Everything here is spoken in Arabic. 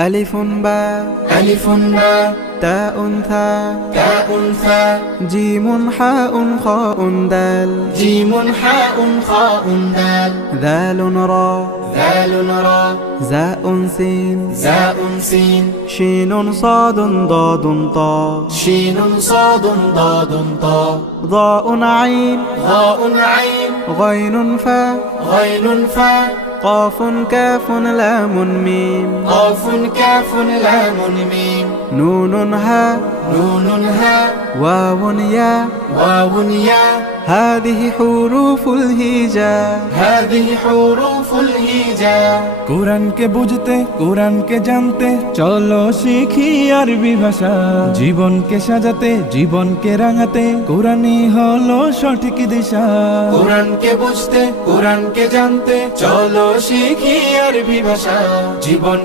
ألف باء ألف باء تاء ثاء تاء ثاء جيم حاء خاء دال جيم حاء خاء دال ذال را ذال را زاء سين زاء سين شين صاد ضاد طاء شين صاد ضاد طاء ضاء عين ضاء عين غين فاء غين فاء قاف كاف لام ميم قاف كاف لام ميم نون هاء نون هاء واو ياء واو ياء هذه حروف الهجاء هذه حروف الهجاء কোরআনকে বুঝতে কোরআনকে জানতে চলো শিখি আরবি ভাষা জীবনকে সাজাতে জীবনকে রাঙাতে কোরআনই হলো সঠিক দিশা কোরআনকে বুঝতে কোরআনকে জানতে চলো শিখি আরবি ভাষা জীবন